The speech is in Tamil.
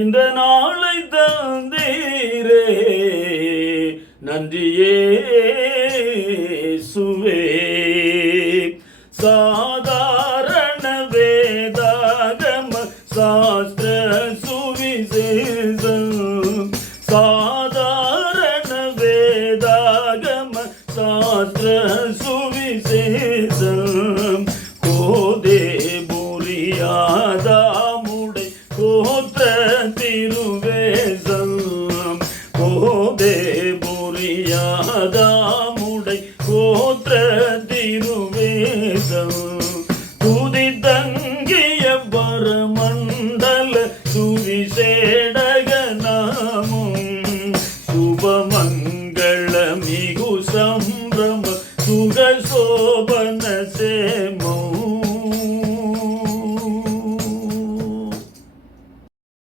இந்த நாளை தந்தீரே. நன்றியே சுவே சாதாரண வேதாகம சாஸ்திர சுவிசேஷம். சாதாரண வேதாகம சாஸ்திர சுவிசேஷம். திருவேசம். போதே புரியாதாமுடை கோத்திர திருவேசம். துதி தங்கிய பரமண்டல சுவிசேடக நாமும் சுபமங்கள மிகு சம்பிரம சுக சோபன